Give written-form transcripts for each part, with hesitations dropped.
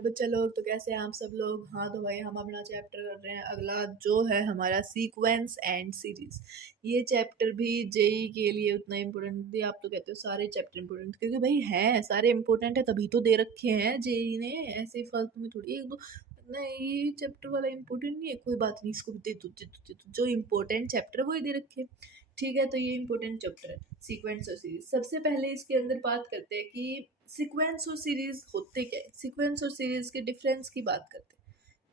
Hello बच्चा लोग, तो कैसे हैं आप सब लोग। हाँ तो भाई हम अपना चैप्टर कर रहे हैं अगला, जो है हमारा सीक्वेंस एंड सीरीज। ये चैप्टर भी जेई के लिए उतना इम्पोर्टेंट नहीं। आप तो कहते हो सारे चैप्टर इम्पोर्टेंट, क्योंकि भाई हैं सारे इम्पोर्टेंट है तभी तो दे रखे हैं जेई ने, ऐसे फालतू में थोड़ी एक दो। नहीं ये चैप्टर वाला इम्पोर्टेंट नहीं है, कोई बात नहीं, इसको भी दे दो जो इम्पोर्टेंट चैप्टर वो ही दे रखे। ठीक है, तो ये इम्पोर्टेंट चैप्टर है सीक्वेंस और सीरीज। सबसे पहले इसके अंदर बात करते हैं कि सीक्वेंस और सीरीज होते क्या है, सीक्वेंस और सीरीज के डिफरेंस की बात करते हैं।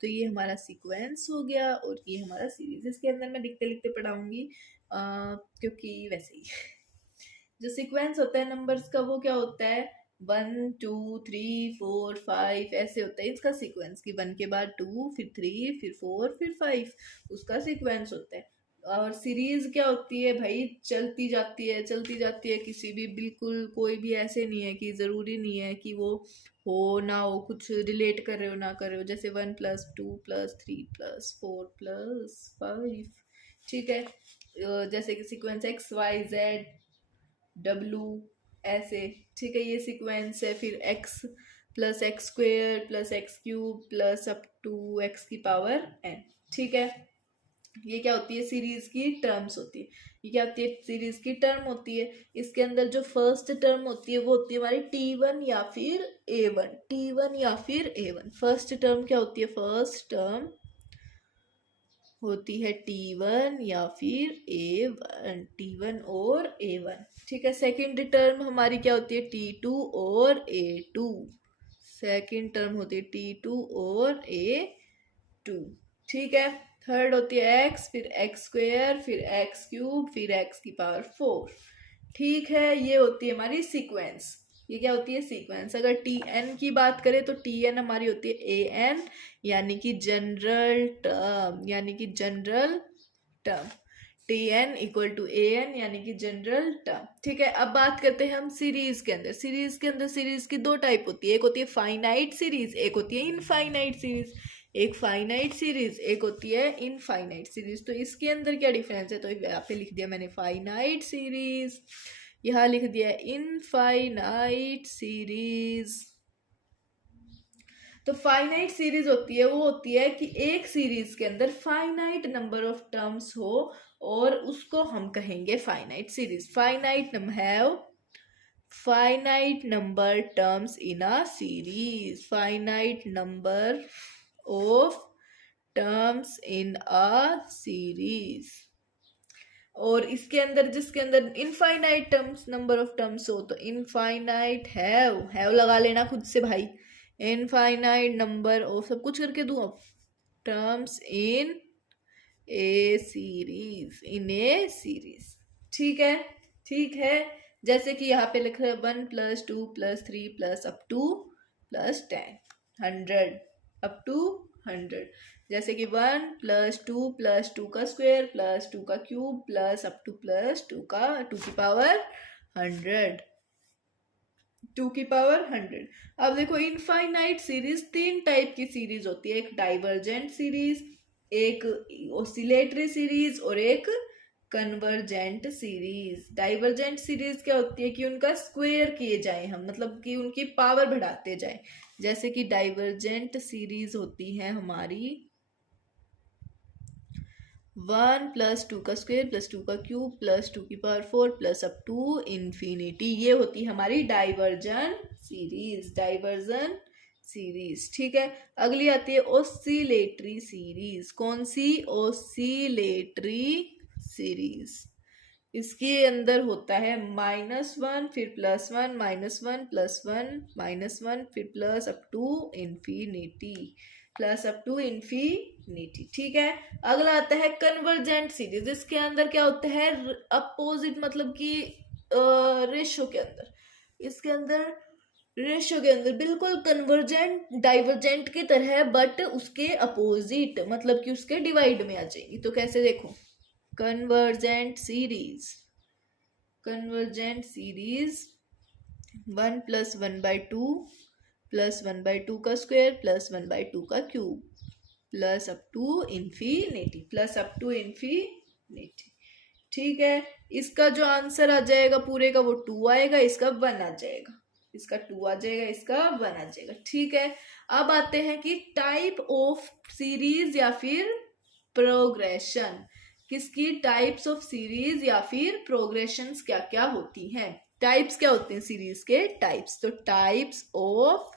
तो ये हमारा सीक्वेंस हो गया और ये हमारा सीरीज। इसके अंदर मैं लिखते लिखते पढ़ाऊंगी क्योंकि वैसे ही जो सीक्वेंस होता है नंबर्स का, वो क्या होता है 1 2 3 4 5 ऐसे होता है इसका सीक्वेंस, कि 1 के बाद 2 फिर 3 फिर 4 फिर 5, उसका सीक्वेंस होता है। और सीरीज क्या होती है भाई, चलती जाती है, किसी भी, बिल्कुल कोई भी ऐसे नहीं है कि जरूरी नहीं है कि वो हो ना हो, कुछ रिलेट कर रहे हो ना कर रहे हो, जैसे 1 + 2 + 3 + 4 + 5। ठीक है, जैसे कि सीक्वेंस XYZ W ऐसे। ठीक है, ये सीक्वेंस है। फिर x + x² + x³ + up to x⁴n। ठीक है, ये क्या होती है, सीरीज की टर्म्स होती है। ये क्या होती है, सीरीज की टर्म होती है। इसके अंदर जो फर्स्ट टर्म होती है वो होती है हमारी T1 या फिर A1, T1 या फिर A1। फर्स्ट टर्म क्या होती है, फर्स्ट टर्म होती है T1 या फिर A1, T1 और A1। ठीक है, सेकंड टर्म हमारी क्या होती है, T2 और A2। सेकंड टर्म होती है T2 और A2। ठीक है, थर्ड होती है x, फिर x² फिर x³ फिर x⁴। ठीक है, ये होती है हमारी सीक्वेंस। ये क्या होती है, सीक्वेंस। अगर Tn की बात करें तो Tn हमारी होती है An, यानी कि जनरल टर्म, यानी कि जनरल टर्म। Tn = An यानी कि जनरल टर्म। ठीक है, अब बात करते हैं हम सीरीज के अंदर। सीरीज की दो टाइप होती है, एक होती है फाइनाइट सीरीज, एक होती है इनफाइनाइट सीरीज। एक फाइनाइट सीरीज, एक होती है इनफाइनाइट सीरीज। तो इसके अंदर क्या डिफरेंस है, तो यहाँ पे लिख दिया मैंने फाइनाइट सीरीज, यहाँ लिख दिया इनफाइनाइट सीरीज। तो फाइनाइट सीरीज होती है, वो होती है कि एक सीरीज के अंदर फाइनाइट नंबर ऑफ टर्म्स हो और उसको हम कहेंगे finite series. Finite number terms in a series, finite number of terms in a series. और इसके अंदर, जिसके अंदर infinite terms, number of terms हो, तो इनफाइनाइट हैव लगा लेना खुद से भाई। इनफाइनाइट नंबर ऑफ, सब कुछ करके दूं अब, terms in A series, in A series. ठीक है, ठीक है, जैसे कि यहाँ पे लिखा है 1 + 2 + 3 + up to +10 100 up to 100। जैसे कि 1 + 2 + 2 + 2 + up to +2 2 की पावर 100। अब देखो, इनफाइनाइट सीरीज तीन टाइप की सीरीज होती है, एक डाइवर्जेंट सीरीज, एक ऑसिलेटरी सीरीज और एक कन्वर्जेंट सीरीज। डाइवर्जेंट सीरीज क्या होती है कि उनका स्क्वायर किए जाए हम, मतलब कि उनकी पावर बढ़ाते जाए। जैसे कि डाइवर्जेंट सीरीज होती है हमारी 1 + 2 + 2 + 2 की पावर 4 + up to infinity। ये होती है हमारी डाइवर्जन सीरीज। ठीक है, अगली आती है ऑसिलेटरी सीरीज। कौन सी, ऑसिलेटरी सीरीज। इसके अंदर होता है -1 फिर +1 -1 +1 -1 फिर up to infinity, up to infinity। ठीक है, अगला आता है कन्वर्जेंट सीरीज। इसके अंदर क्या होता है, अपोजिट, मतलब कि रेशो के अंदर, इसके अंदर रेशो के अंदर बिल्कुल कन्वर्जेंट डाइवर्जेंट की तरह, बट उसके अपोजिट, मतलब कि उसके डिवाइड में आ जाएगी। तो कैसे, देखो, कन्वर्जेंट सीरीज 1 + 1/2 + 1/2 का स्क्वायर + 1/2 का क्यूब up to infinity। ठीक है, इसका जो आंसर आ जाएगा पूरे का वो 2 आएगा, इसका 1 आ जाएगा, इसका 2 आ जाएगा, इसका 1 आ जाएगा। ठीक है, अब आते हैं कि टाइप ऑफ सीरीज या फिर प्रोग्रेशन, किसकी टाइप्स ऑफ सीरीज या फिर प्रोग्रेशंस क्या क्या होती हैं। टाइप्स क्या होते हैं सीरीज के टाइप्स, तो टाइप्स ऑफ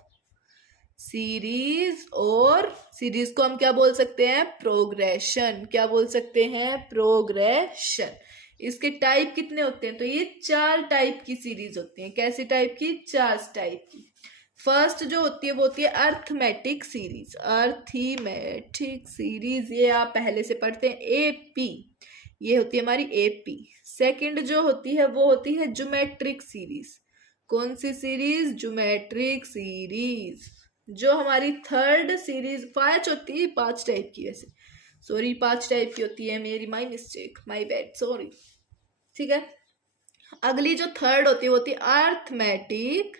सीरीज, और सीरीज को हम क्या बोल सकते हैं, प्रोग्रेशन, क्या बोल सकते हैं, प्रोग्रेशन। इसके टाइप कितने होते हैं, तो ये 4 टाइप की सीरीज होती हैं। कैसी टाइप की, 4 टाइप की। फर्स्ट जो होती है वो होती है अर्थमेटिक सीरीज, अर्थमेटिक सीरीज, ये आप पहले से पढ़ते हैं, एपी, ये होती है हमारी एपी। सेकंड जो होती है वो होती है ज्योमेट्रिक सीरीज। कौन सी सीरीज, ज्योमेट्रिक सीरीज। जो हमारी थर्ड सीरीज 5 होती है, 5 टाइप की, वैसे सॉरी 5 टाइप की होती है, मेरी my mistake, my bad, sorry, ठीक है। अगली जो थर्ड होती है वो होती है अर्थमेटिक,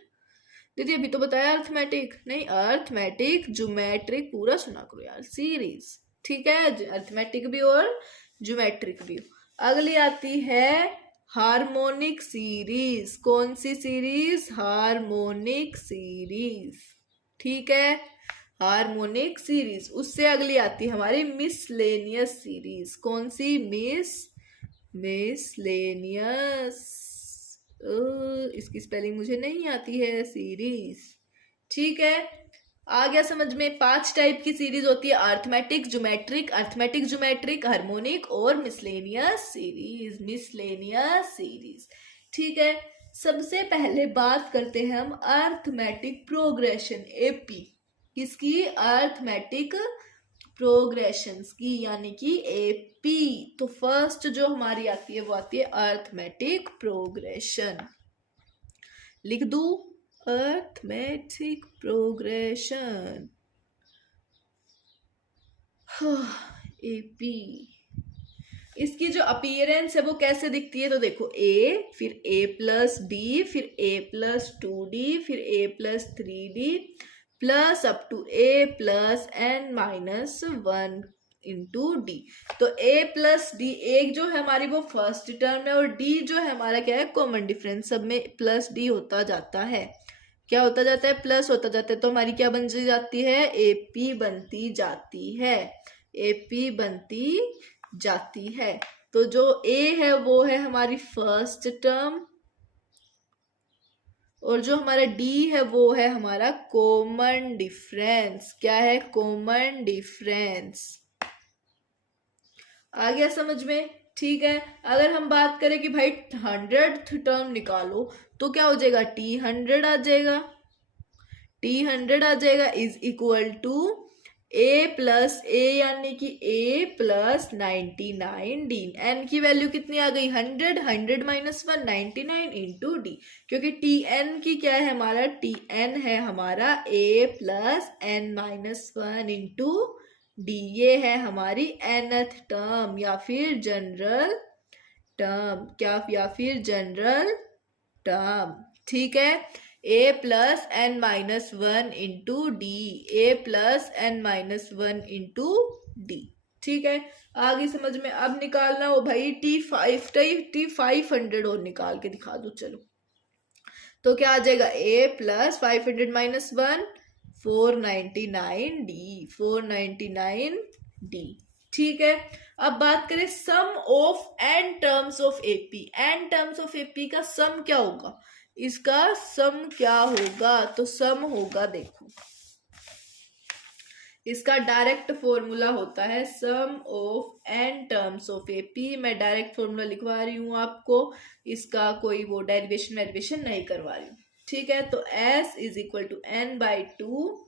दीदी अभी तो बताया अर्थमेटिक, नहीं अर्थमेटिक ज्योमेट्रिक, पूरा सुना करो यार, सीरीज, ठीक है, अर्थमेटिक भी और ज्योमेट्रिक भी। अगली आती है हार्मोनिक सीरीज। कौन सी सीरीज, हार्मोनिक सीरीज, ठीक है, हार्मोनिक सीरीज। उससे अगली आती है हमारी मिसलेनियस सीरीज। कौन सी, मिसलेनियस, इसकी स्पेलिंग मुझे नहीं आती है, सीरीज, ठीक है। आ गया समझ में, 5 टाइप की सीरीज होती है, arithmetic geometric, arithmetic geometric, harmonic और मिसलेनियस सीरीज, मिसलेनियस सीरीज, ठीक है। सबसे पहले बात करते हैं हम अर्थमेटिक प्रोग्रेशन, एपी, किसकी, अर्थमेटिक प्रोग्रेशंस की, यानी कि एपी। तो फर्स्ट जो हमारी आती है वो आती है अर्थमेटिक प्रोग्रेशन, लिख दू, अर्थमेटिक प्रोग्रेशन, एपी। इसकी जो अपीयरेंस है वो कैसे दिखती है, तो देखो ए, फिर ए प्लस डी, फिर ए प्लस 2d, फिर A plus 3d, plus up to A plus N minus 1 into D. तो ए प्लस डी, एक जो है हमारी वो फर्स्ट टर्म है, और डी जो है हमारा क्या है, कॉमन डिफरेंस, सब में प्लस डी होता जाता है, क्या होता जाता है, प्लस होता जाता है। तो हमारी क्या बन जाती है, एपी बनती जाती है, एपी बनती जाती है। तो जो ए है वो है हमारी फर्स्ट टर्म, और जो हमारा डी है वो है हमारा कॉमन डिफरेंस। क्या है, कॉमन डिफरेंस। आ गया समझ में, ठीक है। अगर हम बात करें कि भाई 100th टर्म निकालो, तो क्या हो जाएगा, T100 आ जाएगा, T100 आ जाएगा, is equal to A plus A, यानी कि ए प्लस 99 डी। एन की वैल्यू कितनी आ गई, 100, 100 माइनस 1, 99 इंटू डी, क्योंकि टी एन की क्या है हमारा, टी एन है हमारा A plus N minus 1 into D. ये है हमारी nth टर्म या फिर जनरल टर्म, क्या, या फिर जनरल टर्म, ठीक है। A plus N minus 1 into D, A plus N minus 1 into D, ठीक है। आगे समझ में, अब निकालना हो भाई T500 और निकाल के दिखा दो, चलो। तो क्या आ जाएगा, A plus 500 minus 1, 499 D, 499 D, ठीक है। अब बात करें sum of N terms of AP, N terms of AP का सम क्या होगा, इसका सम क्या होगा, तो सम होगा, देखो इसका डायरेक्ट फॉर्मूला होता है sum of N terms of AP. मैं डायरेक्ट फॉर्मूला लिखवा रही हूं आपको, इसका कोई वो डेरिवेशन नहीं करवा रही हूँ, ठीक है। तो S is equal to n by 2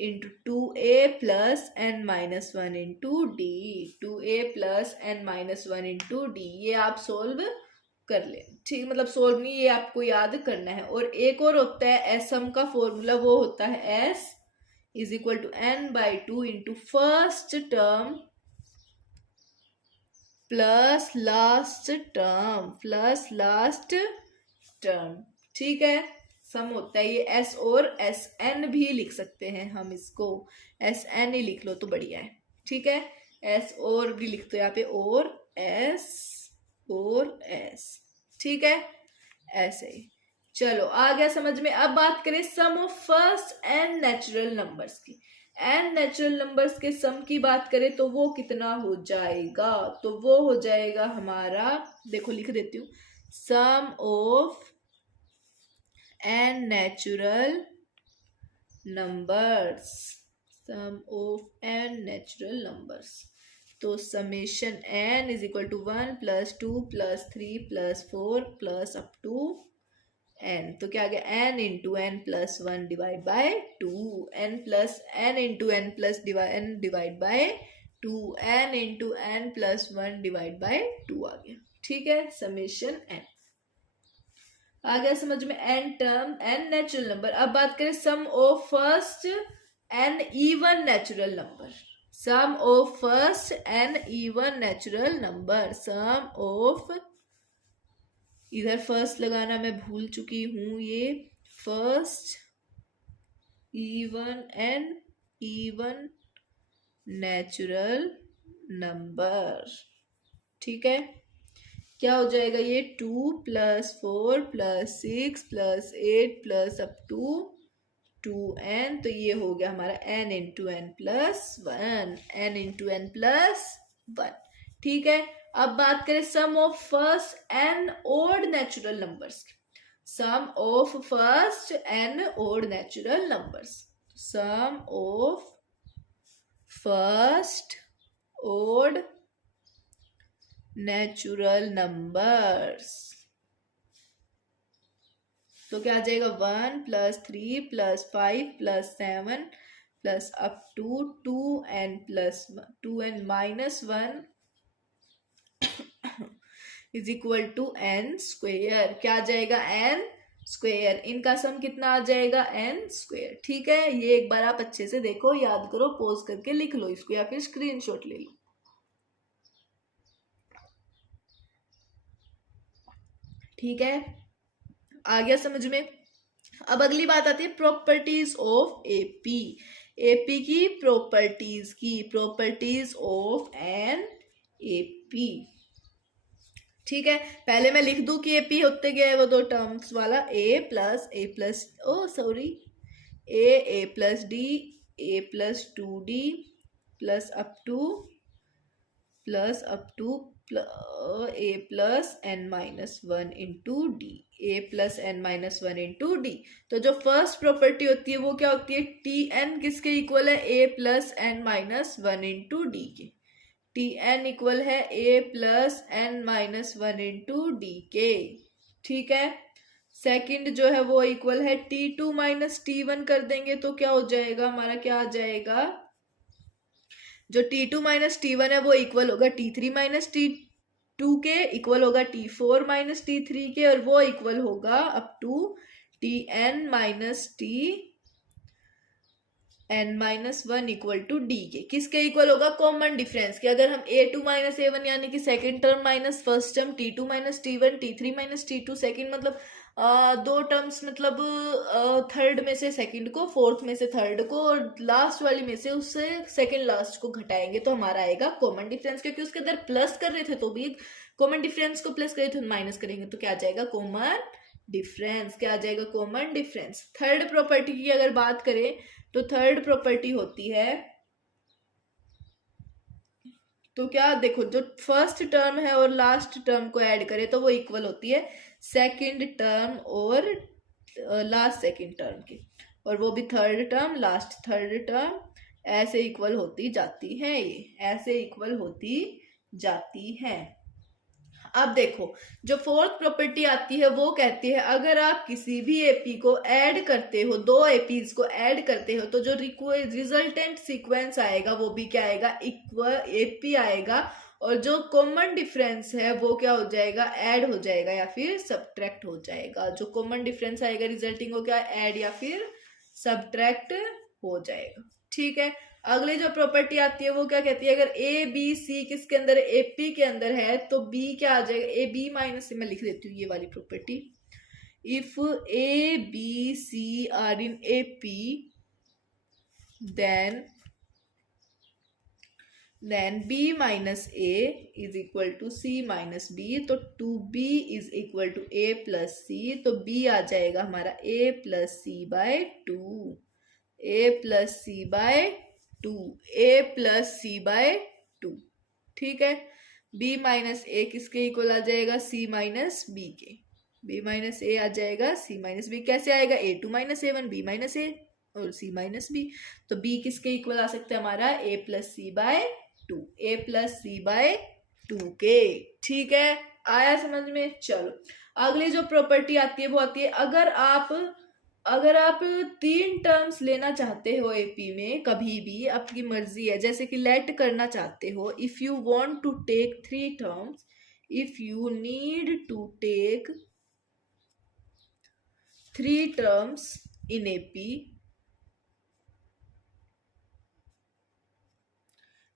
into 2a plus N minus 1 into D, 2a plus N minus 1 into D. ये आप सोल्व कर ले, ठीक, मतलब सोल्व नहीं, ये आपको याद करना है। और एक और होता है एस सम का फॉर्मूला, वो होता है S is equal to n by 2 into first term plus last term, plus last term, ठीक है। सम होता है ये S, और SN भी लिख सकते हैं हम, इसको SN ही लिख लो तो बढ़िया है, ठीक है। S और भी लिख दो यहाँ पे, और S, ठीक है, ऐसे ही, चलो आ गया समझ में। अब बात करें sum of first N natural numbers की। एन नेचुरल नंबर्स के सम की बात करें तो वो कितना हो जाएगा, तो वो हो जाएगा हमारा, देखो लिख देती हूँ, sum of N natural numbers, sum of N natural numbers, तो summation N is equal to 1 + 2 + 3 + 4 plus up to N, तो क्या आ गया, N into N plus 1 divide by 2, N plus N into N plus N divide by 2, N into N plus 1 divide by 2 आ गया। ठीक है, summation N आ गया समझ में। N term, N natural number. अब बात करें sum of first N even natural number, sum of first N even natural number, sum of, इधर फर्स्ट लगाना मैं भूल चुकी हूं, ये first even N even natural number. ठीक है, क्या हो जाएगा ये, 2 + 4 + 6 + 8 प्लस अप टू 2n, तो ये हो गया हमारा n into N plus 1, n into N plus 1। ठीक है, अब बात करें sum of first n odd natural numbers, sum of first n odd natural numbers, sum of first odd natural numbers, तो क्या आ जाएगा, 1 + 3 + 5 + 7 plus up to 2n - 1 is equal to n square. क्या आ जाएगा, n स्क्वेयर। इनका सम कितना आ जाएगा, n स्क्वेयर। ठीक है, ये एक बार आप अच्छे से देखो, याद करो, पॉज करके लिख लो इसको या फिर स्क्रीनशॉट ले लो। ठीक है, आ गया समझ में। अब अगली बात आती है प्रॉपर्टीज ऑफ एपी, एपी की प्रॉपर्टीज ऑफ एन एपी। ठीक है, पहले मैं लिख दूं कि एपी होते गए वो दो टर्म्स वाला, a plus a plus d, A plus 2d plus up to a plus n - 1 into d, a plus n - 1 into D. तो जो फर्स्ट प्रॉपर्टी होती है वो क्या होती है, टी एन किसके इक्वल है, a plus n - 1 into D के, टी एन इक्वल है a plus n - 1 into D के। ठीक है, सेकंड जो है वो इक्वल है T2 - T1 कर देंगे तो क्या हो जाएगा हमारा, क्या आ जाएगा, जो T2 - T1 है वो इक्वल होगा T3 - T2 के, इक्वल होगा T4 - T3 के, और वो इक्वल होगा up to Tn - Tn - 1 equal to D के। किसके इक्वल होगा, कॉमन डिफरेंस के। अगर हम A2 - A1 यानी कि second term minus first term, T2 - T1, T3 - T2 second, मतलब दो टर्म्स, मतलब थर्ड में से सेकंड को, फोर्थ में से थर्ड को, और लास्ट वाली में से उससे सेकंड लास्ट को घटाएंगे तो हमारा आएगा कॉमन डिफरेंस। क्योंकि उसके अंदर प्लस कर रहे थे तो भी कॉमन डिफरेंस को प्लस कर रहे थे, माइनस करेंगे तो क्या आ जाएगा, कॉमन डिफरेंस। क्या आ जाएगा, कॉमन डिफरेंस। थर्ड प्रॉपर्टी की अगर बात करें तो थर्ड प्रॉपर्टी होती है, तो क्या देखो, जो फर्स्ट टर्म है और लास्ट टर्म को ऐड करें तो वो इक्वल होती है सेकंड टर्म और लास्ट सेकंड टर्म की, और वो भी third term last third term, ऐसे इक्वल होती जाती है, ये ऐसे इक्वल होती जाती है। अब देखो, जो फोर्थ प्रॉपर्टी आती है वो कहती है अगर आप किसी भी एपी को ऐड करते हो, दो एपीज को ऐड करते हो, तो जो रिजल्टेंट सीक्वेंस आएगा वो भी क्या आएगा, इक्वल एपी आएगा, और जो कॉमन डिफरेंस है वो क्या हो जाएगा, ऐड हो जाएगा या फिर सब्ट्रैक्ट हो जाएगा। जो कॉमन डिफरेंस आएगा रिजल्टिंग हो क्या, ऐड या फिर सब्ट्रैक्ट हो जाएगा। ठीक है, अगली जो प्रॉपर्टी आती है वो क्या कहती है, अगर ए बी सी किसके अंदर है, एपी के अंदर है, तो बी क्या आ जाएगा, ए बी माइनस, मैं लिख देती हूँ ये वाली property, if A B C are in AP then then b minus a is equal to c minus b, तो 2b is equal to a plus c, तो b आ जाएगा हमारा a plus c by 2, a plus c by 2, a plus c by 2। ठीक है, b minus a किसके equal आ जाएगा, c माइनस b के, b माइनस a आ जाएगा c माइनस b, कैसे आएगा, a2 minus a1 b minus a और c माइनस b, तो b किसके इक्वल आ सकता है हमारा, a plus c by 2, a plus c by 2 के। ठीक है, आया समझ में। चलो अगली जो प्रॉपर्टी आती है वो आती है, अगर आप 3 टर्म्स लेना चाहते हो एपी में, कभी भी आपकी मर्जी है, जैसे कि लेट करना चाहते हो, if you want to take 3 terms, if you need to take 3 terms in AP,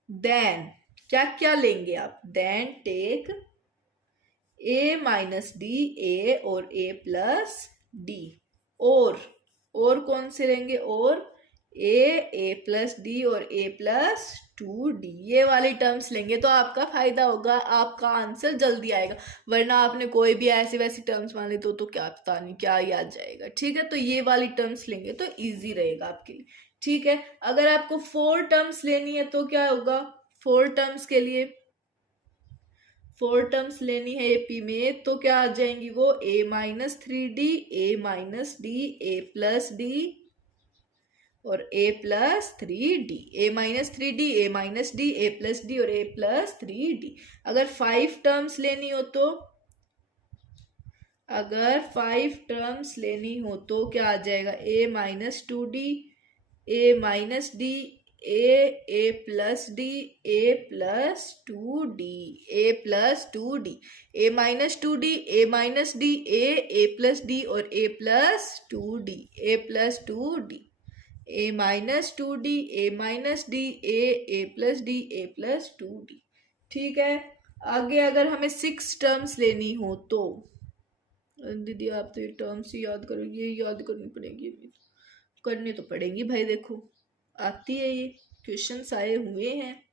then क्या क्या लेंगे आप, then take a minus D, a और a प्लस डी, और कौन से लेंगे, और a प्लस डी और a प्लस 2d, ये वाली टर्म्स लेंगे तो आपका फायदा होगा, आपका आंसर जल्दी आएगा, वरना आपने कोई भी ऐसी वैसी टर्म्स मान ली तो क्या पता नहीं क्या याद जाएगा। ठीक है, तो ये वाली टर्म्स लेंगे तो इजी रहेगा आपके लिए। ठीक है, अगर आपको 4 टर्म्स लेनी है तो क्या होगा, 4 टर्म्स के लिए 4 टर्म्स लेनी है एपी में, तो क्या आ जाएंगी वो, a minus 3d, a minus D, a plus D और a plus 3d, a minus 3d, a minus D, a plus D और a प्लस 3d। अगर 5 टर्म्स लेनी हो तो, अगर 5 टर्म्स लेनी हो तो क्या आ जाएगा, a minus 2d, a minus D, a plus D, a plus 2d, a plus 2d, a minus 2d, a minus D, a plus D और a plus 2d, a plus 2d, a minus 2d, a minus D, a plus D, a plus 2d। ठीक है, आगे अगर हमें 6 terms लेनी हो तो, दीदी आप तो ये टर्म्स ही याद करोगी, ये याद करनी पड़ेगी, करनी तो पड़ेगी भाई, देखो आती है, ये क्वेश्चंस आए हुए हैं,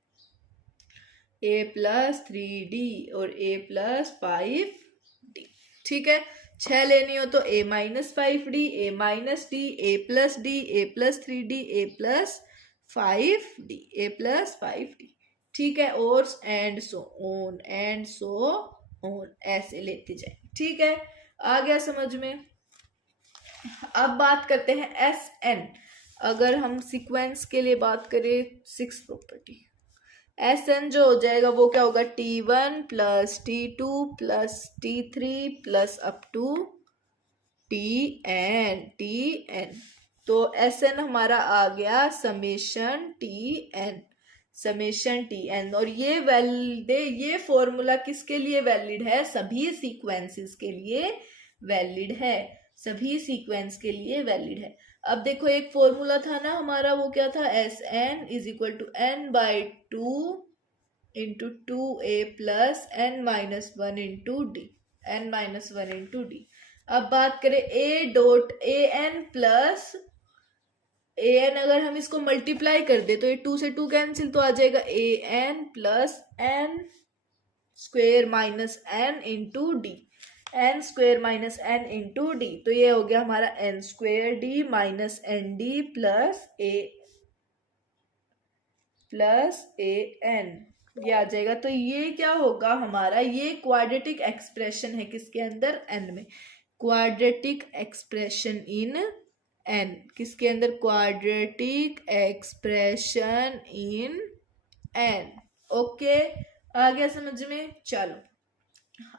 a प्लस 3d और a प्लस 5d। ठीक है, 6 लेनी हो तो a minus 5d, a minus D, a plus D, a plus 3d, a plus 5d, a plus 5d। ठीक है, और एंड सो ऑन ऐसे लेते जाए। ठीक है, आ गया समझ में। अब बात करते हैं एस एन, अगर हम सीक्वेंस के लिए बात करें 6 प्रॉपर्टी, एस एन जो हो जाएगा वो क्या होगा, T1 plus T2 plus T3 plus up to Tn। तो एस एन हमारा आ गया समेशन Tn, और ये फॉर्मूला किसके लिए वैलिड है, सभी सीक्वेंसेस के लिए वैलिड है, सभी सीक्वेंस के लिए वैलिड है। अब देखो एक फॉर्मूला था ना हमारा, वो क्या था, S N is equal to n by 2 into 2a plus n minus 1 into D, n minus 1 into D. अब बात करें a dot A N plus A N, अगर हम इसको मल्टीप्लाई कर दे तो ये 2 से 2 कैंसिल, तो आ जाएगा a N plus n square minus n into d, n square minus n into D, तो ये हो गया हमारा n square d minus n d plus ए एन, ये आ जाएगा। तो ये क्या होगा हमारा, ये क्वाड्रेटिक एक्सप्रेशन है किसके अंदर, एन में, क्वाड्रेटिक एक्सप्रेशन इन एन, किसके अंदर, quadratic expression in n. Okay, आ गया समझ में। चलो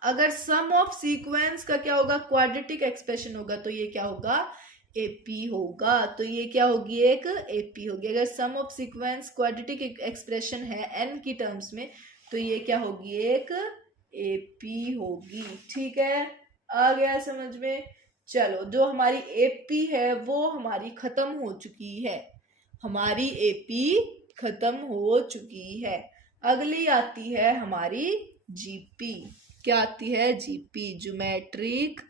अगर सम ऑफ सीक्वेंस का क्या होगा, क्वाड्रेटिक एक्सप्रेशन होगा, तो ये क्या होगा, एपी होगा, तो ये क्या होगी, एक एपी होगी। अगर सम ऑफ सीक्वेंस क्वाड्रेटिक एक्सप्रेशन है एन की टर्म्स में, तो ये क्या होगी, एक एपी होगी। ठीक है, आ गया समझ में। चलो जो हमारी एपी है वो हमारी खत्म हो चुकी है, हमारी एपी खत्म हो चुकी है। अगली आती है हमारी जीपी, क्या आती है, जीपी, ज्योमेट्रिक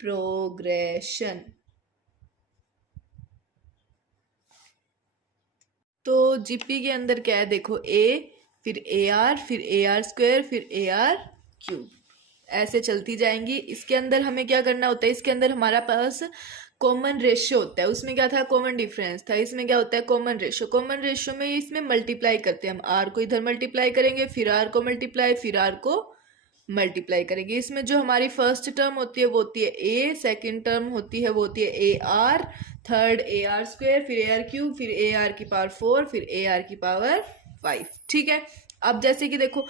प्रोग्रेशन। तो जीपी के अंदर क्या है देखो, ए फिर ए आर फिर ए आर स्क्वायर फिर ए आर क्यूब, ऐसे चलती जाएंगी। इसके अंदर हमें क्या करना होता है, इसके अंदर हमारा पास कॉमन रेशियो होता है। उसमें क्या था, कॉमन डिफरेंस था। इसमें क्या होता है, कॉमन रेशियो। कॉमन रेशियो में इसमें मल्टीप्लाई करते हैं हम, आर को इधर मल्टीप्लाई करेंगे, फिर आर को मल्टीप्लाई, फिर आर को मल्टीप्लाई करेंगे। इसमें जो हमारी फर्स्ट टर्म होती है वो होती है ए, सेकेंड टर्म होती है वो होती है A R, third A R square, फिर ए आर क्यूब, फिर ए आर की पावर 4, फिर ए आर की पावर 5। ठीक है। अब जैसे कि देखो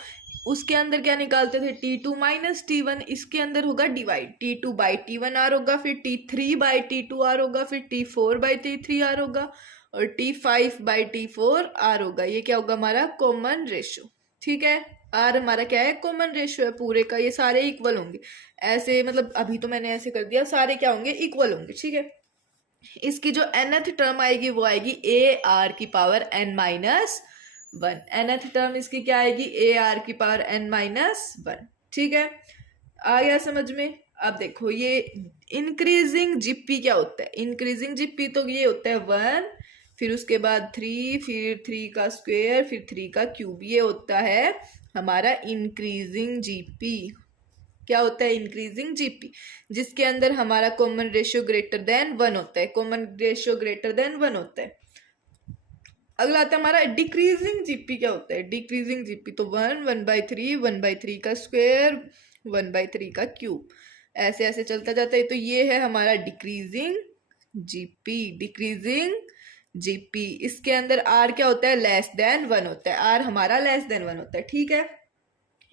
उसके अंदर क्या निकालते थे, T2 माइनस T1, इसके अंदर होगा divide, T2 by T1 are होगा, फिर T3 बाई T2 आर होगा, फिर T4 बाई T3 आर होगा, और T5 बाई T4 आर होगा। ये क्या होगा हमारा कॉमन रेशियो। ठीक है, आर हमारा क्या है, कॉमन रेशियो है पूरे का, ये सारे इक्वल होंगे। ऐसे मतलब अभी तो मैंने ऐसे कर दिया, सारे क्या होंगे, इक्वल होंगे। ठीक है, इसकी जो nth टर्म आएगी वो आएगी ए आर की power n minus 1। nth term इसकी क्या आएगी, ए आर की पावर n माइनस 1। ठीक है, आ गया समझ में। अब देखो ये इंक्रीजिंग जीपी क्या होता है, इंक्रीजिंग जीपी तो ये होता है 1, फिर उसके बाद 3, फिर 3 का स्क्वायर, फिर 3 का क्यूब, ये होता है हमारा इंक्रीजिंग जीपी। क्या होता है, इंक्रीजिंग जीपी, जिसके अंदर हमारा कॉमन रेशियो ग्रेटर देन 1 होता है, कॉमन रेशियो ग्रेटर देन 1 होता है। अगला आता है हमारा डिक्रीजिंग जीपी। क्या होता है डिक्रीजिंग जीपी, तो 1, 1/3, 1/3 का स्क्वायर, 1/3 का क्यूब, ऐसे ऐसे चलता जाता है। तो ये है हमारा डिक्रीजिंग जीपी, डिक्रीजिंग जीपी। इसके अंदर आर क्या होता है, लेस देन 1 होता है, आर हमारा लेस देन 1 होता है। ठीक है,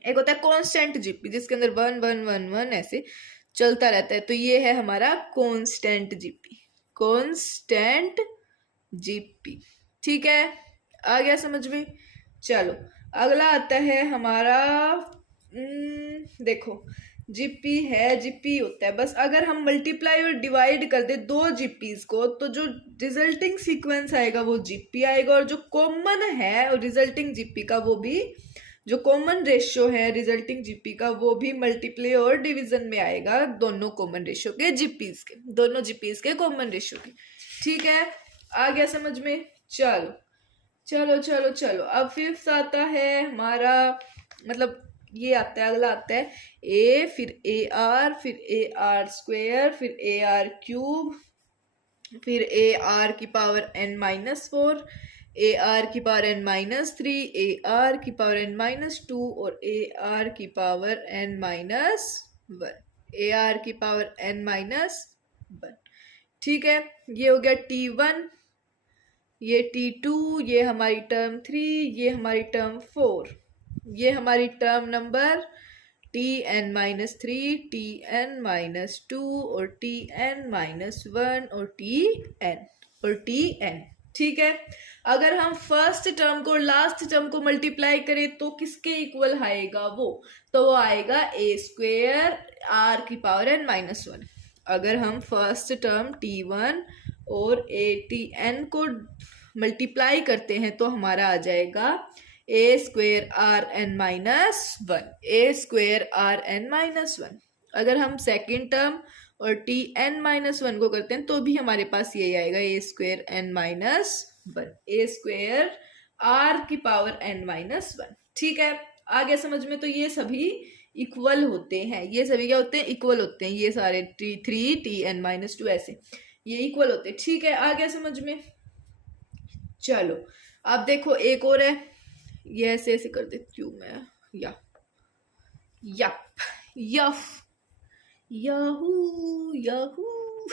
एक होता है कांस्टेंट जीपी, जिसके अंदर 1 1 1 1 ऐसे चलता रहता है, तो ये है हमारा कांस्टेंट जीपी, कांस्टेंट जीपी। ठीक है, आ गया समझ में। चलो अगला आता है हमारा, देखो जीपी है, जीपी होता है बस, अगर हम मल्टीप्लाई और डिवाइड कर दे दो जीपीज को, तो जो रिजल्टिंग सीक्वेंस आएगा वो जीपी आएगा, और जो कॉमन है और रिजल्टिंग जीपी का वो भी, जो कॉमन रेशियो है रिजल्टिंग जीपी का वो भी मल्टीप्लाई और डिवीजन में आएगा, दोनों कॉमन रेशियो के जीपीज के, दोनों जीपीज के कॉमन रेशियो के। ठीक है, आ गया समझ में। चलो चलो चलो चलो, अब फिफ्थ आता है हमारा, मतलब ये आता है, अगला आता है ए, फिर ए आर, फिर ए आर स्क्वेयर, फिर ए आर क्यूब, फिर ए आर की power n minus 4, a are की power n minus 3, a are की पावर n माइनस 2, और ए आर की power n minus 1, a are की पावर n माइनस 1। ठीक है, ये हो गया T1, ये T2, ये हमारी टर्म 3, ये हमारी टर्म 4, ये हमारी term number Tn minus 3, Tn minus 2, और Tn माइनस 1, और Tn। ठीक है, अगर हम फर्स्ट टर्म को लास्ट टर्म को मल्टीप्लाई करें तो किसके इक्वल आएगा वो, तो वो आएगा ए स्क्वेयर आर की पावर n माइनस 1। अगर हम फर्स्ट टर्म T1 और Tn को मल्टीप्लाई करते हैं तो हमारा आ जाएगा ए स्क्वेयर आर एन माइनस 1, ए स्क्वेयर आर एन माइनस 1। अगर हम सेकेंड टर्म और Tn माइनस 1 को करते हैं तो भी हमारे पास यही आएगा, ए स्क्वेयर एन माइनस 1, ए स्क्वेयर आर की पावर n माइनस 1। ठीक है, आ गया समझ में। तो ये सभी इक्वल होते हैं, ये सभी क्या होते हैं, इक्वल होते हैं, ये सारे T3 Tn माइनस 2 ऐसे ये इक्वल होते हैं। ठीक है, आ गया समझ में। चलो अब देखो एक और है, ये ऐसे ऐसे कर देती हूँ मैं, या यप यफ याहू याहू।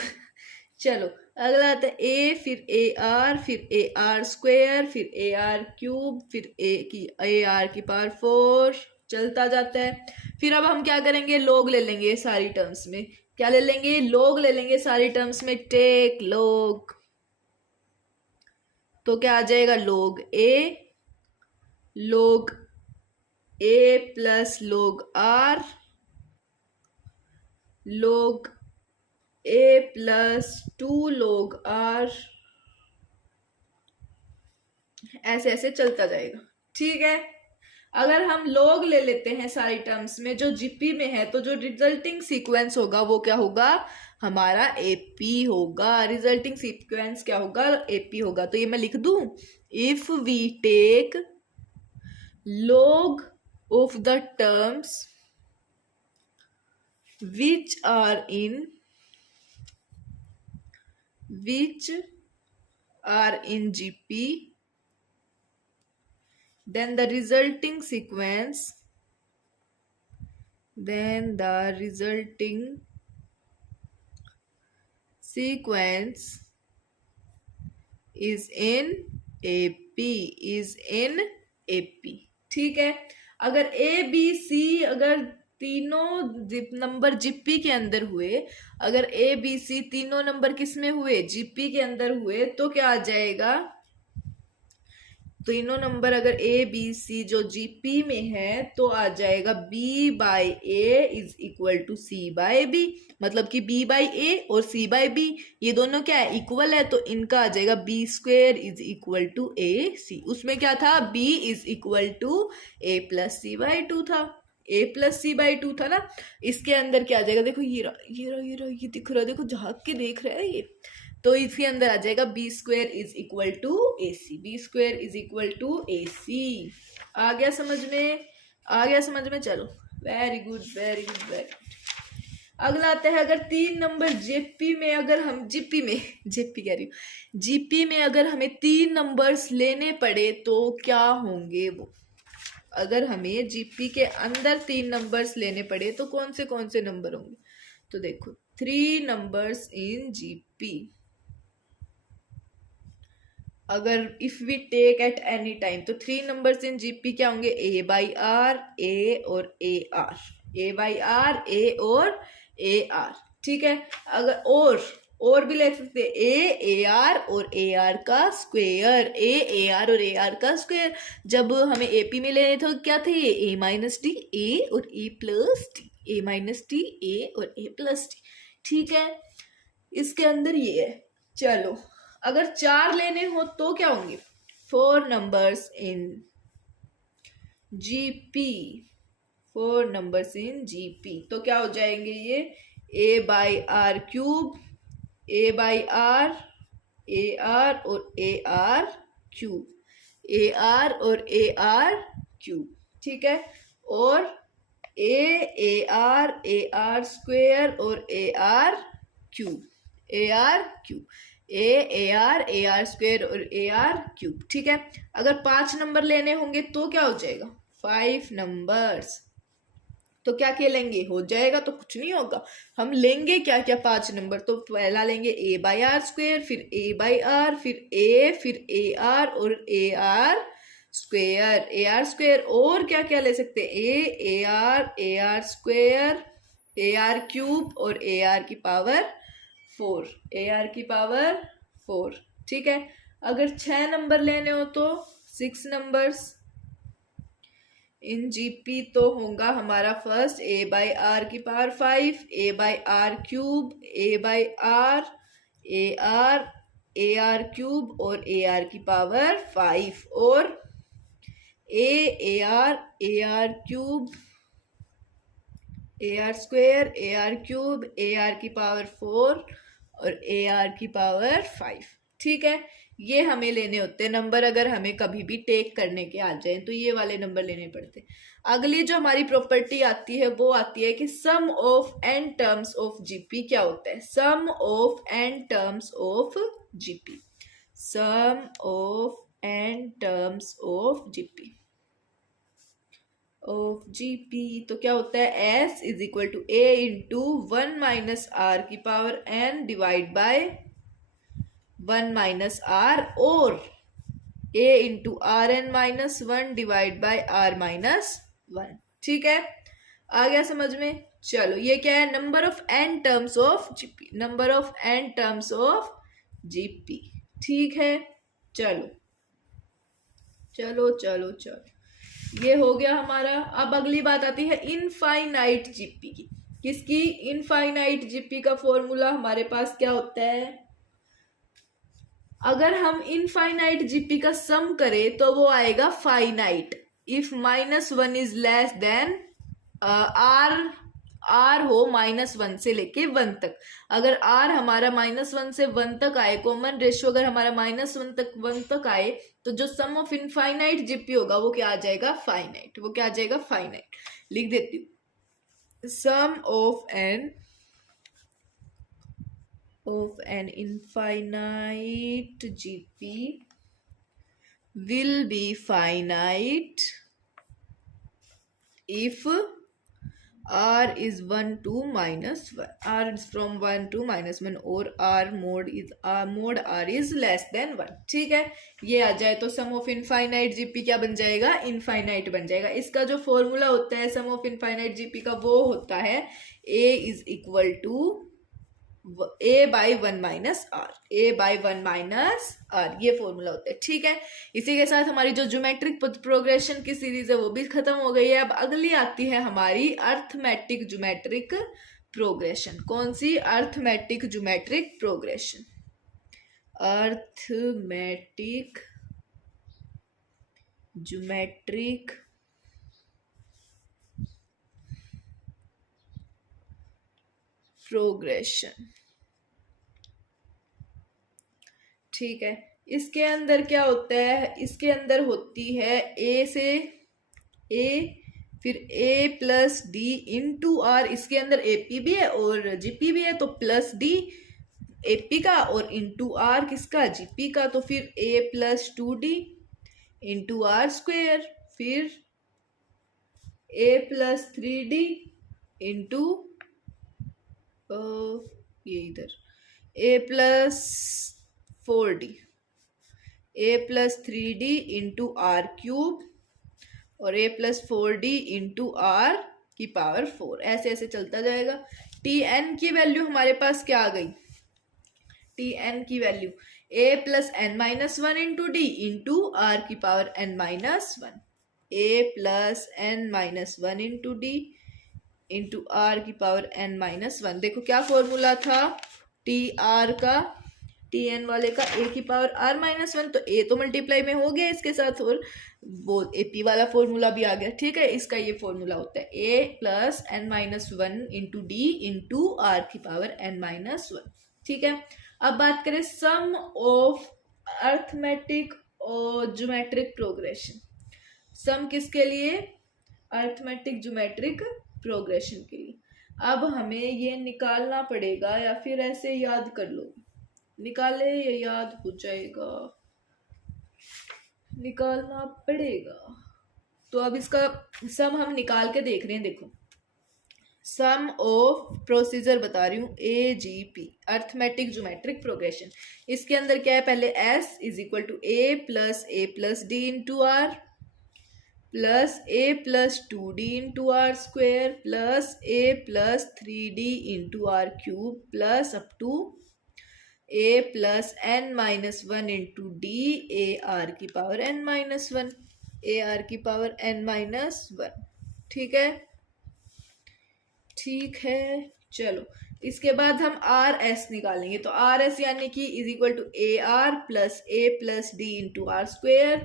चलो अगला आता है ए, फिर ए आर, फिर ए आर स्क्वेयर, फिर ए आर क्यूब, फिर ए आर की पावर 4, चलता जाता है। फिर अब हम क्या करेंगे, लोग ले लेंगे सारी टर्म्स में। क्या ले लेंगे, लोग ले लेंगे सारी टर्म्स में, टेक लोग। तो क्या आ जाएगा, लोग ए प्लस लोग आर, लोग ए प्लस 2 लोग आर, ऐसे ऐसे चलता जाएगा। ठीक है, अगर हम log ले लेते हैं सारी टर्म्स में जो जीपी में है, तो जो रिजल्टिंग सीक्वेंस होगा वो क्या होगा, हमारा एपी होगा। रिजल्टिंग सीक्वेंस क्या होगा, एपी होगा। तो ये मैं लिख दूं, if we take log of the terms which are in GP, then the resulting sequence is in AP। ठीक है। अगर ए बी सी अगर तीनों नंबर जीपी के अंदर हुए, अगर ए बी सी तीनों नंबर किस में हुए, जीपी के अंदर हुए, तो क्या आ जाएगा, तीनों नंबर अगर ए बी सी जो जीपी में है तो आ जाएगा B by A is equal to C by B. मतलब कि बी बाई ए और सी बाई बी ये दोनों क्या है, इक्वल है, तो इनका आ जाएगा b square is equal to a c. उसमें क्या था, b is equal to A plus c by two था, a plus c by two था ना। इसके अंदर क्या आ जाएगा, देखो ये दिख रहा है, देखो झाँक के देख रहा है ये, तो इसके अंदर आ जाएगा b square is equal to a c, b square is equal to a c. आ गया समझ में, आ गया समझ में, चलो very good very good very good. अगला आता है, अगर तीन नंबर जेपी में अगर हम जेपी कह रही हूँ, जीपी में अगर हमें तीन नंबर्स लेने पड़े तो क्या होंगे वो। अगर हमें जीपी के अंदर तीन नंबर्स लेने पड़े तो कौन से नंबर होंगे, तो देखो 3 नंबर्स इन जीपी। अगर if we take at any time, तो 3 नंबर्स इन जीपी क्या होंगे, ए बाई आर, ए और ए r, a by are, a और ए आर। ठीक है। अगर और भी लिख सकते हैं, ए आर और ए आर का स्क्वेयर, ए आर और ए आर का स्क्वेयर। जब हमें एपी में लेने थे क्या थे, ए माइनस डी, ए और ए प्लस डी, ए माइनस डी, ए और ए प्लस डी। ठीक है, इसके अंदर ये है। चलो अगर 4 लेने हो तो क्या होंगे, 4 numbers in GP, 4 numbers in GP, तो क्या हो जाएंगे ये, a by are cube, A by are, A r और A R cube, A r और ए आर क्यूब। ठीक है। और ए आर स्क्वेयर और A R cube, A R cube, A R square और ए आर क्यूब। ठीक है। अगर 5 नंबर लेने होंगे तो क्या हो जाएगा, 5 नंबर्स। तो क्या क्या लेंगे, हो जाएगा तो कुछ नहीं होगा, हम लेंगे क्या क्या 5 नंबर। तो पहला लेंगे ए बाई आर स्क्वेयर, फिर ए बाई आर, फिर ए आर और ए आर स्क्वेयर, और क्या क्या ले सकते हैं, ए R square, A are cube और ए आर की पावर 4, ए आर की पावर 4। ठीक है। अगर 6 नंबर लेने हो तो 6 नंबर्स इन जीपी तो होगा हमारा फर्स्ट ए बाई आर की power 5, A by are cube, A by are, A R cube और ए आर की पावर 5, और A R cube, A R square, A are cube, A R की power 4 और A R की power 5। ठीक है। ये हमें लेने होते हैं नंबर, अगर हमें कभी भी टेक करने के आ जाए तो ये वाले नंबर लेने पड़ते हैं। अगली जो हमारी प्रॉपर्टी आती है वो आती है कि sum of N terms of GP क्या होता है, sum of N terms of GP, sum of N terms of GP तो क्या होता है, s is equal to a into 1 minus r की power n divide by 1 minus r, और a into r n minus 1 divide by r minus 1। ठीक है। आ गया समझ में। चलो ये क्या है, number of N terms of GP, number of N terms of GP. ठीक है। चलो चलो चलो चलो, ये हो गया हमारा। अब अगली बात आती है इनफाइनाइट जीपी की। किसकी, इनफाइनाइट जीपी का फॉर्मूला हमारे पास क्या होता है, अगर हम इनफाइनाइट जीपी का सम करें तो वो आएगा finite. If -1 is less than R हो -1 से लेके 1 तक। अगर आर हमारा -1 से 1 तक आए, कॉमन रेशियो अगर हमारा -1 तक आए, तो जो सम ऑफ इनफाइनाइट जीपी होगा वो क्या आ जाएगा? फाइनाइट। वो क्या आ जाएगा? फाइनाइट। लिख देती हूँ, सम of an infinite GP will be finite if r is 1 to -1, r is from 1 to -1, और r mod r is less than 1। ठीक है, ये आ जाए तो सम ऑफ इनफाइनाइट जीपी क्या बन जाएगा? इनफाइनाइट बन जाएगा। इसका जो फॉर्मूला होता है सम ऑफ इनफाइनाइट जीपी का, वो होता है a is equal to a/1 - r, a/1 - r, ये फॉर्मूला होता है। ठीक है, इसी के साथ हमारी जो ज्योमेट्रिक प्रोग्रेशन की सीरीज है वो भी खत्म हो गई है। अब अगली आती है हमारी अर्थमेटिक ज्योमेट्रिक प्रोग्रेशन। कौन सी? Arithmetic geometric progression. Arithmetic geometric progression. ठीक है, इसके अंदर क्या होता है? इसके अंदर होती है ए से ए, फिर a plus D into R. इसके अंदर एपी भी है और जीपी भी है, तो प्लस डी एपी का और इंटू आर किसका? जीपी का। तो फिर a plus 2d into R square, फिर a प्लस 3d इंटू ये इधर a plus 4d, a plus 3d into R cube और a plus 4d into are की पावर 4। ऐसे ऐसे चलता जाएगा। tn की वैल्यू हमारे पास क्या आ गई? tn की value a plus n-1 into D into are की power n-1, a plus n-1 into D into are की पावर n-1। देखो क्या फॉर्मूला था टी आर का, टी एन वाले का, a की पावर r-1, तो a तो मल्टीप्लाई में हो गया इसके साथ और वो AP वाला फॉर्मूला भी आ गया। ठीक है, इसका ये फॉर्मूला होता है a plus n-1 into D into are की पावर n-1। ठीक है, अब बात करें सम ऑफ अर्थमेटिक और ज्योमेट्रिक प्रोग्रेशन। सम किसके लिए? अर्थमेटिक ज्योमेट्रिक प्रोग्रेशन के लिए। अब हमें ये निकालना पड़ेगा, या फिर ऐसे याद कर लो, निकाले या याद हो जाएगा? निकालना पड़ेगा। तो अब इसका सम हम निकाल के देख रहे हैं। देखो, सम ऑफ प्रोसीजर बता रही हूँ, AGP अर्थमेटिक ज्योमेट्रिक प्रोग्रेशन। इसके अंदर क्या है? पहले S is equal to a plus D into R plus a plus 2d into R square plus a plus 3d into R cube plus up to a plus n-1 into D A are की power n-1, A are की power n-1। ठीक है, ठीक है। चलो, इसके बाद हम आर एस निकालेंगे। तो आर एस यानी कि is equal to a plus D into R square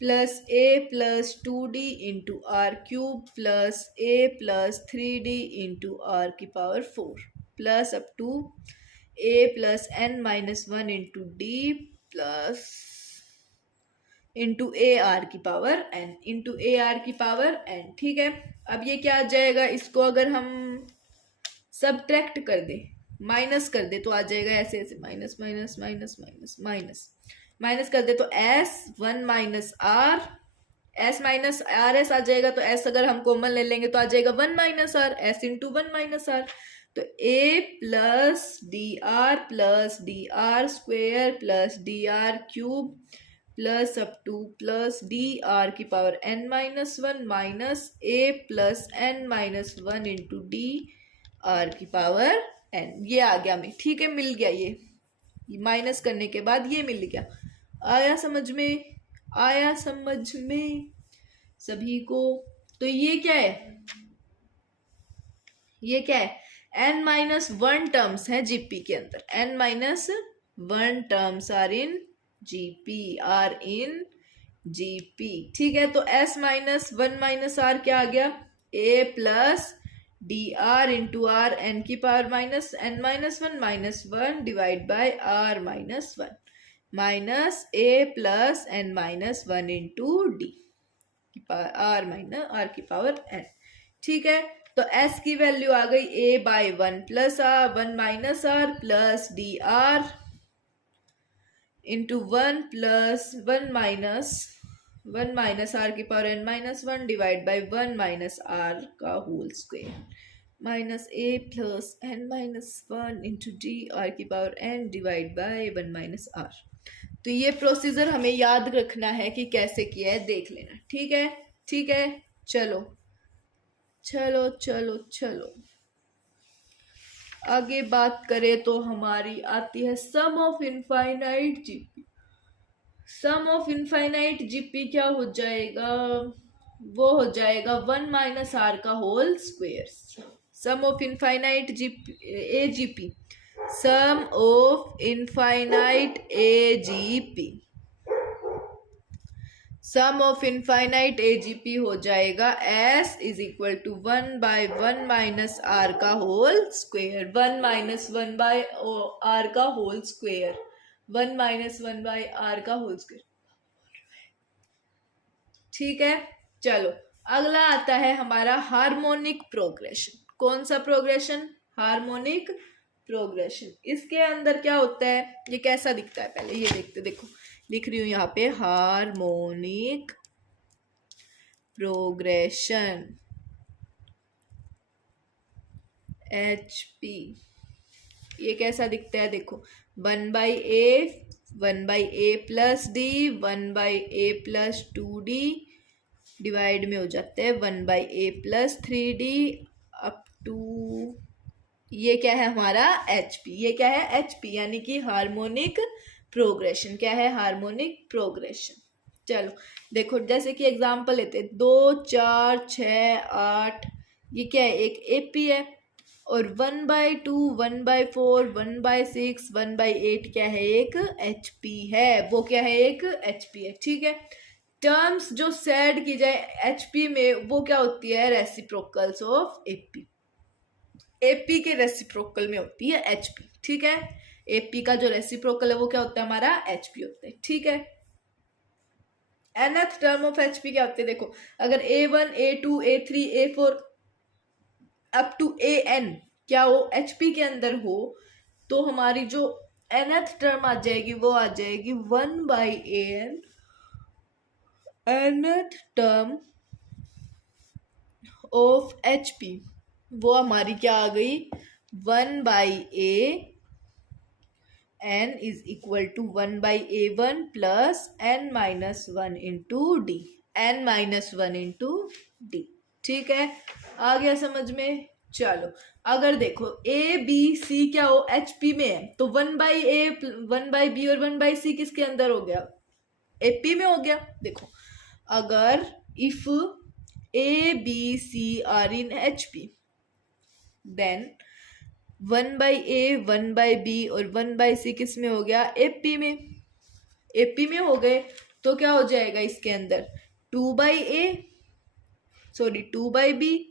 plus a plus 2d into R cube plus a plus 3d into are की power 4 plus up to a plus n-1 into D plus into A are की power n into A are की power n। ठीक है, अब ये क्या आ जाएगा? इसको अगर हम सब्ट्रैक्ट कर दे, माइनस कर दे, तो आ जाएगा ऐसे ऐसे minus minus minus minus minus minus कर दे तो s1 minus r, s minus r s आ जाएगा। तो s अगर हम कॉमन ले लेंगे तो आ जाएगा 1 minus r, s into 1 minus r. तो a plus d r square plus d r cube plus up to plus d r की power n-1 minus a plus n-1 into d r की power n। ये आ गया हमें। ठीक है, मिल गया। ये माइनस करने के बाद ये मिल गया। आया समझ में? आया समझ में सभी को? तो ये क्या है? ये क्या है? n-1 टर्म्स है जीपी के अंदर। n-1 terms r in GP, r in G P. ठीक है, तो s minus one minus r क्या आ गया, a plus d r into r n की power minus n minus one divide by r minus one minus a plus N minus one into d की power r minus r की power n. ठीक है, तो s की value आ गई a by one plus are one minus r plus d r into one minus r की power n minus one divide by one minus r का whole square minus a plus N minus one into d r की power n divide by one minus r. तो ये procedure हमें याद रखना है कि कैसे किया है, देख लेना। ठीक है, ठीक है, चलो चलो चलो चलो आगे बात करें तो हमारी आती है sum of infinite GP. Sum of infinite GP क्या हो जाएगा, वो हो जाएगा वन माइनस आर का whole square. Sum of infinite GP A GP, sum of infinite A GP, sum of infinite AGP हो जाएगा s is equal to one by one minus r का whole square, one minus one by r का whole square, one minus one by r का whole square. ठीक है, चलो अगला आता है हमारा हार्मोनिक प्रोग्रेशन। कौन सा प्रोग्रेशन, हार्मोनिक प्रोग्रेशन। इसके अंदर क्या होता है, ये कैसा दिखता है पहले ये देखते, देखो लिख रही हूं यहाँ पे हार्मोनिक प्रोग्रेशन एच पी। ये कैसा दिखता है, देखो one by A plus D one by A plus two D divide में हो जाते हैं one by A plus three D up to, ये क्या है हमारा एच पी। ये क्या है एच पी, यानी कि हार्मोनिक प्रोग्रेशन। क्या है हार्मोनिक प्रोग्रेशन। चलो देखो जैसे कि एग्जांपल लेते हैं, 2 4 6 8, ये क्या है एक एपी है, और 1/2 1/4 1/6 1/8 क्या है एक एचपी है। वो क्या है एक एचपी है। ठीक है, टर्म्स जो सेड की जाए एचपी में वो क्या होती है, रेसिप्रोकल्स ऑफ एपी। एपी के रेसिप्रोकल में होती है एचपी। ठीक है, एपी का जो रेसिप्रोकल है वो क्या होता है हमारा एचपी होता है। ठीक है, nth टर्म ऑफ एचपी क्या होते हैं, देखो अगर A1 A2 A3 A4 up to AN क्या हो एचपी के अंदर हो, तो हमारी जो nth टर्म आ जाएगी वो आ जाएगी 1/AN। nth term of HP वो हमारी क्या आ गई 1/A n is equal to 1/A1 plus n minus one into D, n minus one into D. ठीक है, आ गया समझ में। चलो अगर देखो ए बी सी क्या हो एचपी में है, तो 1/A 1/B और 1/C किसके अंदर हो गया, एपी में हो गया। देखो अगर if A B C are in HP then 1/A 1/B और 1/C किस में हो गया एपी में, एपी में हो गए, तो क्या हो जाएगा इसके अंदर 2/A 2/B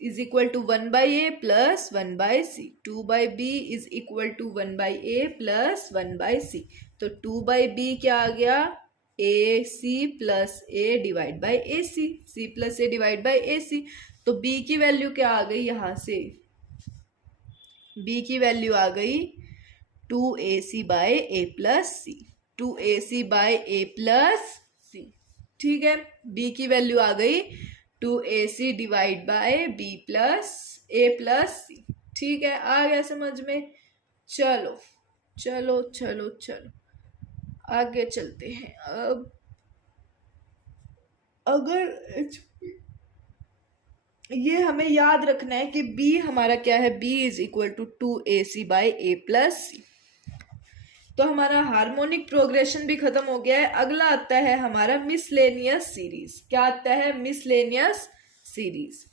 is equal to 1/A plus 1/C, 2/B is equal to 1/A plus 1/C। तो 2/B क्या आ गया AC plus A divide by AC, C plus A divide by AC। तो B की वैल्यू क्या आ गई यहाँ से, B की वैल्यू आ गई 2AC by A plus C, 2AC by A plus C। ठीक है, B की वैल्यू आ गई 2AC divide by B plus A plus C। ठीक है, आ गया समझ में। चलो चलो चलो चलो आगे चलते हैं। अब अगर ये हमें याद रखना है कि B हमारा क्या है, B is equal to 2AC by A plus C। तो हमारा हार्मोनिक प्रोग्रेशन भी खत्म हो गया है। अगला आता है हमारा मिसलेनियस सीरीज। क्या आता है miscellaneous series,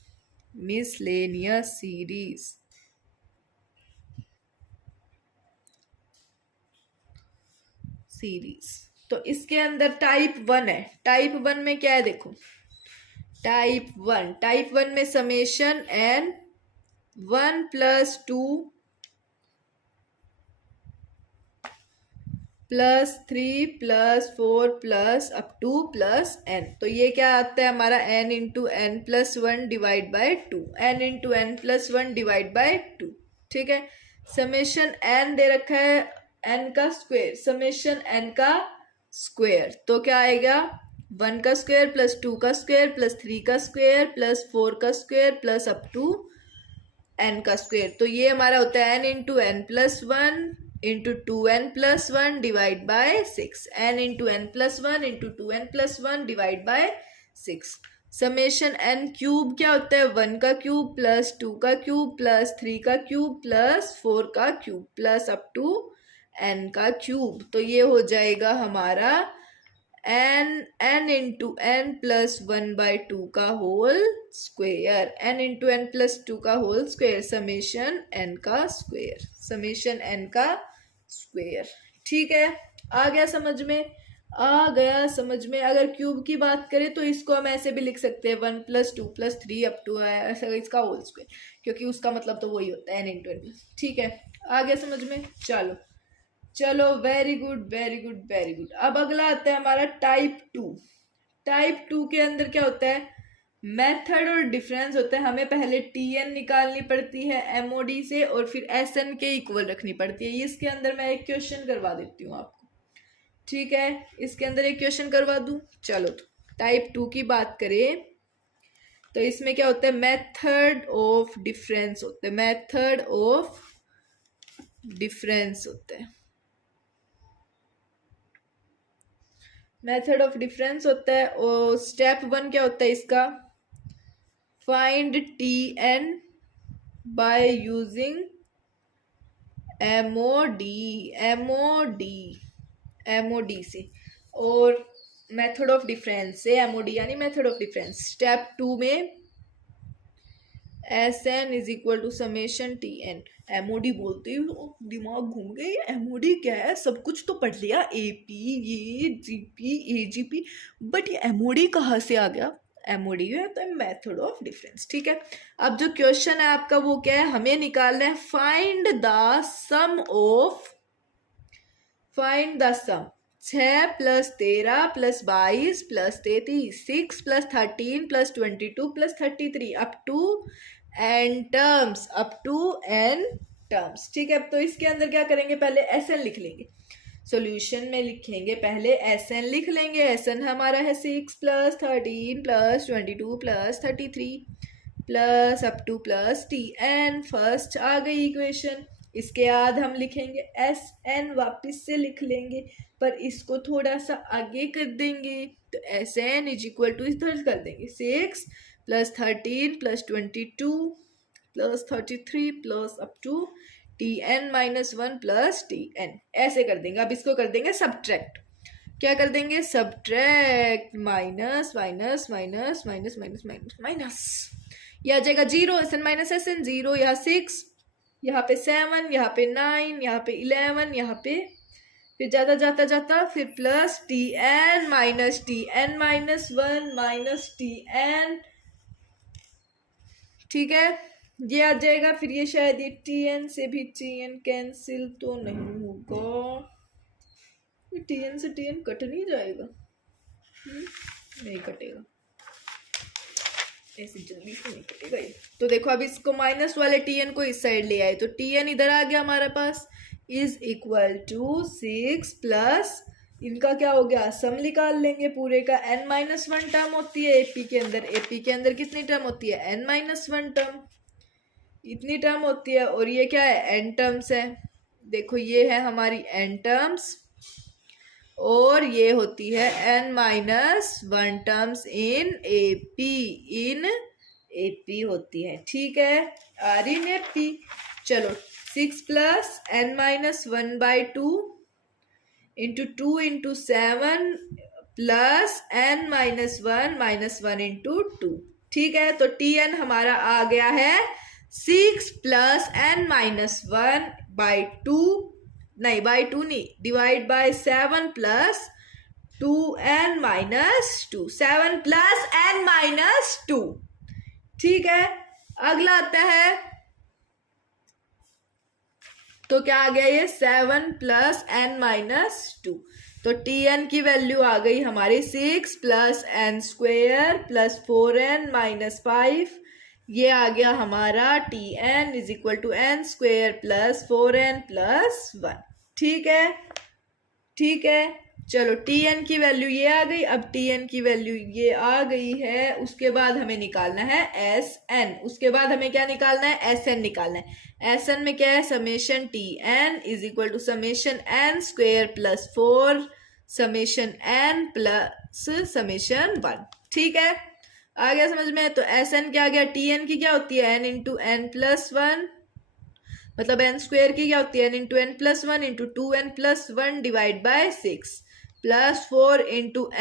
miscellaneous series. Series तो इसके अंदर टाइप 1 है। टाइप 1 में क्या है देखो, टाइप वन में summation n 1 + 2 +3 +4 plus up to +n। तो ये क्या आता है हमारा n × n+1 divide by 2, n × n+1 divide by 2। ठीक है, समेशन n दे रखा है n का स्क्वायर, समेशन n का स्क्वायर तो क्या आएगा 1 का स्क्वायर +2 का स्क्वायर +3 का स्क्वायर +4 का square plus up to n का स्क्वायर। तो ये हमारा होता है n × n+1 × 2n+1 divide by 6, n × n+1 × 2n+1 divide by 6। Summation n cube क्या होता है 1 का क्यूब +2 का क्यूब +3 का क्यूब +4 का cube plus up to n का क्यूब। तो ये हो जाएगा हमारा n × n+1/2 का होल स्क्वायर, n × n+2 का होल स्क्वायर, समेशन n का स्क्वायर, समेशन n का स्क्वायर। ठीक है, आ गया समझ में, आ गया समझ में। अगर क्यूब की बात करें तो इसको हम ऐसे भी लिख सकते हैं 1 + 2 + 3 अप टू ऐसा इसका होल स्क्वायर, क्योंकि उसका मतलब तो वही होता है n × n+। ठीक है, आ गया समझ में। चलो चलो, very good very good very good. अब अगला आता है हमारा टाइप 2। टाइप 2 के अंदर क्या होता है, मेथड और डिफरेंस होता है। हमें पहले tn निकालनी पड़ती है MOD से और फिर SN के इक्वल रखनी पड़ती है। इसके अंदर मैं एक क्वेश्चन करवा देती हूँ आपको। ठीक है, इसके अंदर एक क्वेश्चन करवा दूं। चलो, तो टाइप 2 की बात करें तो इसमें क्या होता है, मेथड ऑफ डिफरेंस होता है, मेथड ऑफ डिफरेंस होता है, मेथड ऑफ डिफरेंस होता है। और स्टेप 1 क्या होता है इसका, find tn by using MOD से, और मेथड ऑफ डिफरेंस से MOD यानी मेथड ऑफ डिफरेंस। स्टेप 2 में SN = समेशन tn। MOD बोलते ही दिमाग घूम गए, MOD क्या है, सब कुछ तो पढ़ लिया, AP ये GP AGP, बट ये MOD कहाँ से आ गया। MOD है तो मेथड ऑफ डिफरेंस। ठीक है, अब जो क्वेश्चन है आपका वो क्या है, हमें निकालना है find the sum of, find the sum 6 + 13 + 22 + 33, 6 + 13 + 22 + 33 up to n terms, up to n terms. ठीक है, तो इसके अंदर क्या करेंगे, पहले SN लिख लेंगे। सॉल्यूशन में लिखेंगे पहले SN लिख लेंगे। SN हमारा है 6 + 13 + 22 + 33 plus up to +tn। First आ गई इक्वेशन। इसके बाद हम लिखेंगे SN, वापस से लिख लेंगे पर इसको थोड़ा सा आगे कर देंगे, तो SN = इधर कर देंगे 6 + 13 + 22 + 33 plus up to tn - 1 + tn, ऐसे कर देंगे। अब इसको कर देंगे सब्ट्रैक्ट। क्या कर देंगे, subtract, minus minus minus minus minus minus minus, ये आ जाएगा 0, SN - SN 0, यहाँ 6, यहाँ पे 7, यहाँ पे 9, यहाँ पे 11, यहाँ पे फिर जाता जाता जाता फिर प्लस tn - tn -1 - tn। ठीक है, ये आ जाएगा। फिर ये शायद ये tn से भी tn कैंसिल तो नहीं होगा, tn से tn कट नहीं जाएगा, नहीं कटेगा, ऐसे जल्दी से नहीं कटेगा ये। तो देखो अब इसको माइनस वाले tn को इस साइड ले आए तो tn इधर आ गया हमारे पास, इज इक्वल टू 6 प्लस इनका क्या हो गया, सम निकाल लेंगे पूरे का। n-1 टर्म होती है AP के अंदर, AP के अंदर कितनी टर्म होती है, n-1 टर्म, इतनी टर्म होती है। और ये क्या है, n टर्म्स है। देखो ये है हमारी n टर्म्स और ये होती है n-1 टर्म्स इन AP होती है। ठीक है, आर इन AP। चलो 6 + n-1/2 into 2 into 7 plus n-1 -1 into 2। ठीक है, तो tn हमारा आ गया है 6 + n-1/2, नहीं बाई 2 नहीं, divide by 7 plus 2n-2, 7 plus n-2। ठीक है, अगला आता है, तो क्या आ गया ये 7 प्लस n-2। तो tn की वैल्यू आ गई हमारी 6 plus n square plus 4n-5। ये आ गया हमारा tn is equal to n square plus 4n plus 1। ठीक है, ठीक है, चलो tn की वैल्यू ये आ गई। अब tn की वैल्यू ये आ गई है, उसके बाद हमें निकालना है sn। उसके बाद हमें क्या निकालना है, sn निकालना है। sn में क्या है, summation tn is equal to summation n square plus 4 summation n plus summation 1। ठीक है, आ गया समझ में। तो sn क्या आ गया, tn की क्या होती है n इंटू n प्लस 1, मतलब n स्क्वेयर की क्या होती है n into n plus 1 into 2n plus 1 divide bye 6 plus 4 into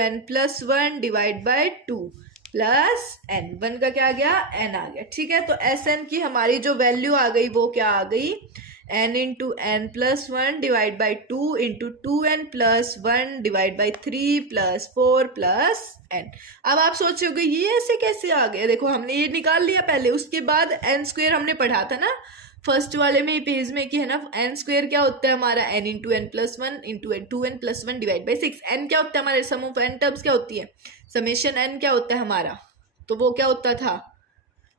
n plus 1 divide by 2 plus n। 1 का क्या आ गया, n आ गया। ठीक है, तो sn की हमारी जो वैल्यू आ गई वो क्या आ गई, n into n plus 1 divide by 2 into 2n plus 1 divide by 3 plus 4 plus n। अब आप सोचोगे ये ऐसे कैसे आ गया, देखो हमने ये निकाल लिया पहले, उसके बाद n स्क्वेयर हमने पढ़ा था ना फर्स्ट वाले में पेज में कि है ना, n स्क्वेयर क्या होता है हमारा n into n plus 1 into 2n plus 1 divide by 6। n क्या होता है हमारे सम ऑफ n टर्म्स क्या होती है, समेशन n क्या होता है हमारा, तो वो क्या होता था,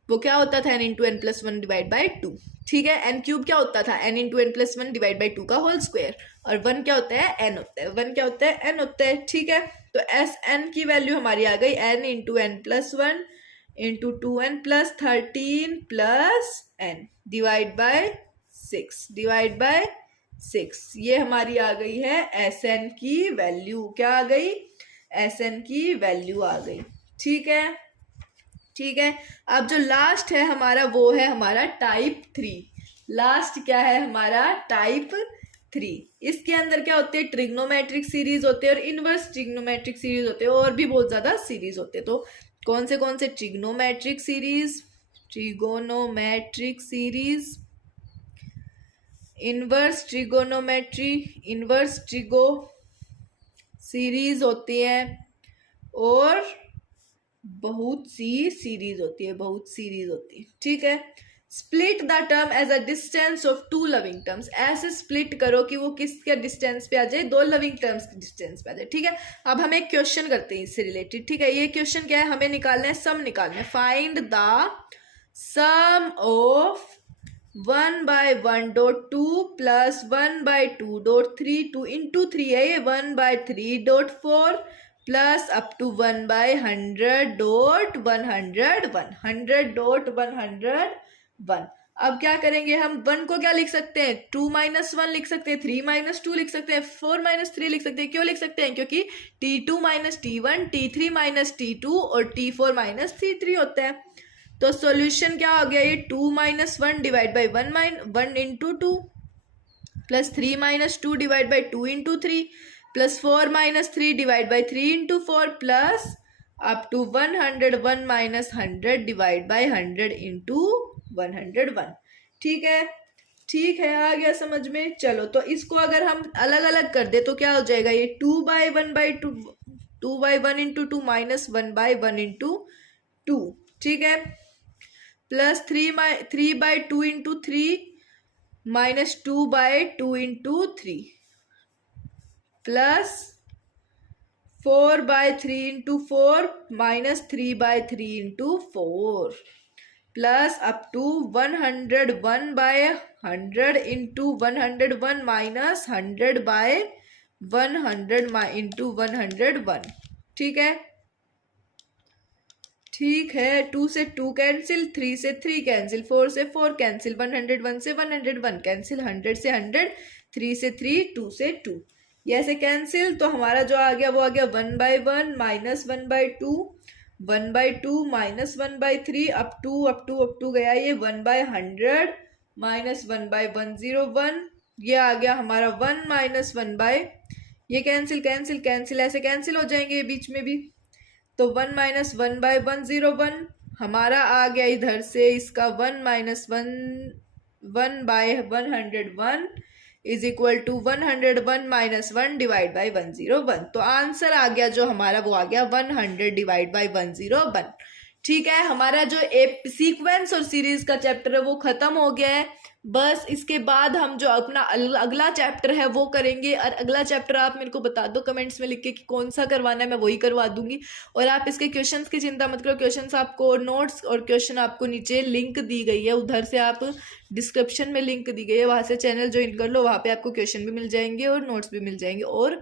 वो क्या होता था n into n plus 1 divide by 2। ठीक है, n क्यूब क्या होता था n into n plus 1 divide by 2 का होल स्क्वायर, और 1 क्या होता है n होता है, 1 क्या होता है n होता है। ठीक है, तो एस n की वैल्यू हमारी आ गई n into n plus 1 into 2n plus 13 plus n divide by 6 ये हमारी आ गई है एस एन की वैल्यू। क्या आ गई, एस एन की वैल्यू आ गई। ठीक है, ठीक है, अब जो लास्ट है हमारा वो है हमारा टाइप 3। लास्ट क्या है हमारा, टाइप 3। इसके अंदर क्या होते हैं, ट्रिग्नोमेट्रिक सीरीज होते हैं और इनवर्स ट्रिग्नोमेट्रिक सीरीज होते हैं, और भी बहुत ज्यादा सीरीज होते हैं। तो कौन से trigonometric series, trigonometric series, inverse trigonometry, inverse trigo series होती है, और बहुत सी सीरीज होती है, बहुत सीरीज होती है। ठीक है, split the term as a distance of 2 loving terms. ऐसे स्प्लिट करो कि वो किसके डिस्टेंस पे आ जाए, 2 लविंग टर्म्स के डिस्टेंस पे आ जाए। ठीक है, अब हम एक क्वेश्चन करते हैं इससे रिलेटेड। ठीक है, ये क्वेश्चन क्या है, हमें निकालना है, सम निकालना है, find the sum of 1/1.2 plus 1/2.3, 2 into 3 है ये, 1/3.4 प्लस अप टू 1/100.101, 100.101। अब क्या करेंगे हम, 1 को क्या लिख सकते हैं, 2 - 1 लिख सकते हैं, 3 - 2 लिख सकते हैं, 4 - 3 लिख सकते हैं। क्यों लिख सकते हैं, क्योंकि T2 - T1, T3 - T2 और T4 - T3 होता है। तो सॉल्यूशन क्या हो गया, ये 2 - 1 divide by 1 into 2 plus 3 - 2 divide by 2 into 3 plus 4 - 3 divide by 3 into 4 plus up to 101 - 100 divide by 100 into 101। ठीक है, ठीक है, आ गया समझ में। चलो, तो इसको अगर हम अलग अलग कर दे तो क्या हो जाएगा, ये 2/1/2, 2/1 इंटू 2 माइनस 1/1 इंटू 2। ठीक है, plus 3/2 into 3 minus 2/2 into 3 plus 4/3 into 4 minus 3/3 into 4 plus up to 101/100 into 101 minus 100/100 into 101। ठीक है, ठीक है, 2 से 2 कैंसिल, 3 से 3 कैंसिल, 4 से 4 कैंसिल, 101 से 101 कैंसिल, 100 से 100, 3 से 3, 2 से 2, ये ऐसे कैंसिल। तो हमारा जो आ गया वो आ गया 1/1 माइनस 1/2, 1/2 माइनस 1/3 अप टू गया ये 1/100 माइनस 1/101। ये आ गया हमारा 1 माइनस 1/, ये कैंसिल कैंसिल कैंसिल ऐसे कैंसिल हो जाएंगे बीच में भी। तो 1 माइनस 1/101 हमारा आ गया इधर से, इसका 1 minus 1/101, is equal to 101 minus 1 divide by 101। तो आंसर आ गया जो हमारा वो आ गया 100 डिवाइड बाई 101। ठीक है, हमारा जो सीक्वेंस और सीरीज का चैप्टर है वो खत्म हो गया है। बस इसके बाद हम जो अपना अगला चैप्टर है वो करेंगे। और अगला चैप्टर आप मेरे को बता दो कमेंट्स में लिख के कि कौन सा करवाना है, मैं वही करवा दूंगी। और आप इसके क्वेश्चंस की चिंता मत करो, क्वेश्चंस आपको नोट्स और क्वेश्चन आपको नीचे लिंक दी गई है, उधर से आप डिस्क्रिप्शन में लिंक दी गई है, वहां से चैनल ज्वाइन कर लो, वहां पे आपको क्वेश्चन भी मिल जाएंगे और नोट्स भी मिल जाएंगे। और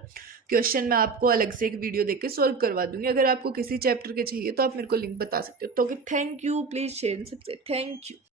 क्वेश्चन मैं आपको अलग से एक वीडियो देख के सॉल्व करवा दूंगी। अगर आपको किसी चैप्टर के चाहिए तो आप मेरे को लिंक बता सकते हो। तो थैंक यू, प्लीज शेयर, सबसे थैंक यू।